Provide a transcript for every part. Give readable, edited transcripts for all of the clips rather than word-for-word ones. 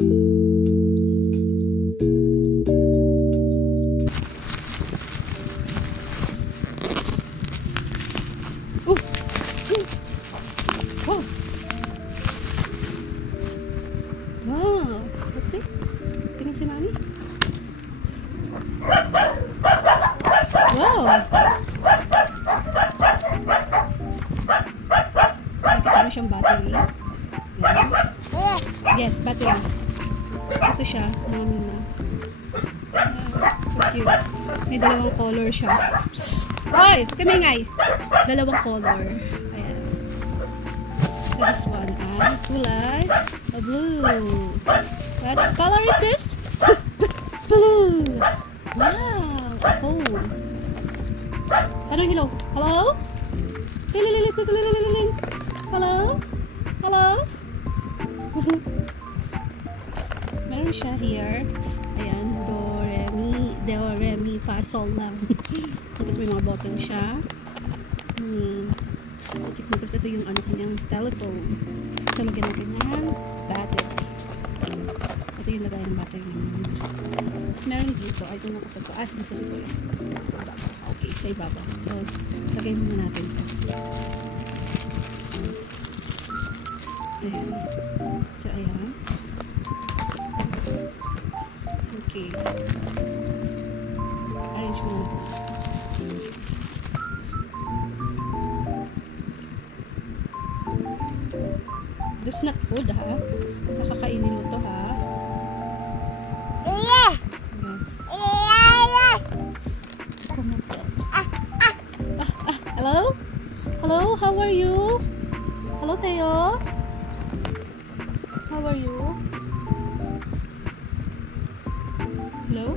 Wow, let's see. Tingnan si Mami. Wow. May kasama siyang battery. Yan. Yes, battery. Ito siya, Mami na. So cute. May dalawang color siya. Oy, kamingay. Dalawang color. Ayan. So this one ay kulay blue. What color is this? Blue. Wow. A phone. Ano hello? Hello? Hello? Hello? Meron siya here. Ayan. Do, re, mi, fa, sol lang. Tapos may mga button siya. Okay, tapos ito yung kanyang telephone. So, lagyan natin ng battery. Ito yung lagay ng battery naman. Tapos meron dito. Ay, ito na kasi ito. Dito si Kuya. Okay, sa ibaba. So, lagay muna natin ito. Ayan. So, ayan. Okay. Arrange mo natin. This not food, ha? Nakakainin mo to, ha? Yes. Hello? Hello? How are you? Hello, Teo? How are you? Hello?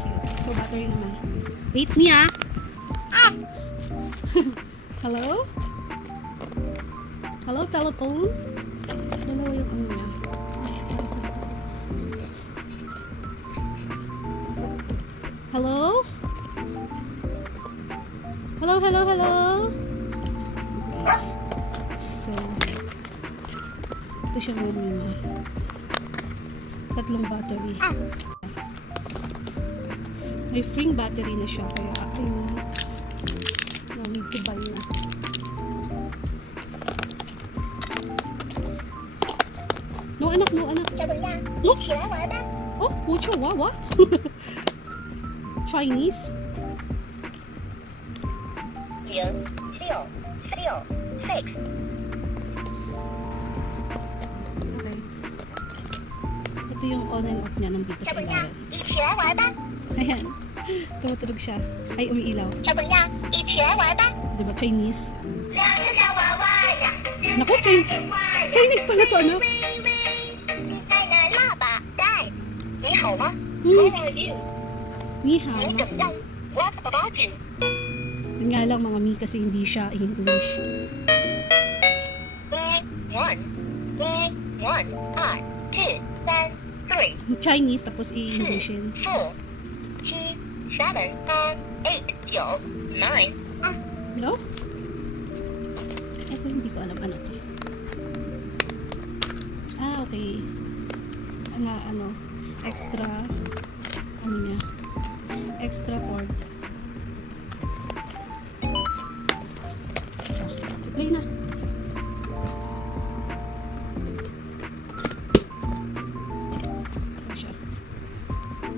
Cute. So, battery naman. Wait me, ah! Hello? Hello, telephone? Hello, yung ano niya. Hello? Hello, hello, hello? So, ito siya muna niya. Tatlong battery. May free battery na siya, kaya ayun. Need to buy na. No, anak, no, anak. Oh, mucho, wawa. Chinese. Okay. Ito yung on and off niya nang dito sa ilalim. Ayan. Tumutulog siya. Ay, umiilaw. Diba Chinese? Naku, Chinese pala to, ano? Ni hao. Yun nga lang, mga mi kasi hindi siya English. Chinese, tapos i-Englishin. 7, 8, 9. Hello? Ako hindi ko alam ano to. Okay. Ano, extra, ano niya, extra cord. Play na.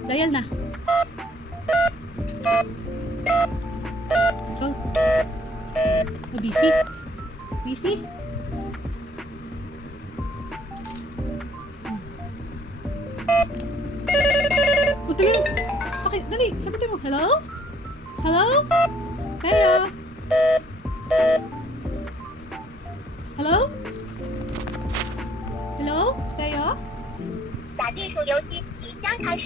Dial na. Go. Oh, busy? Busy? Oh, dali. Dali, sabitin mo. Hello? Hello? Hello? Hello? Hello? Tayo? 打地鼠游戏即将开始。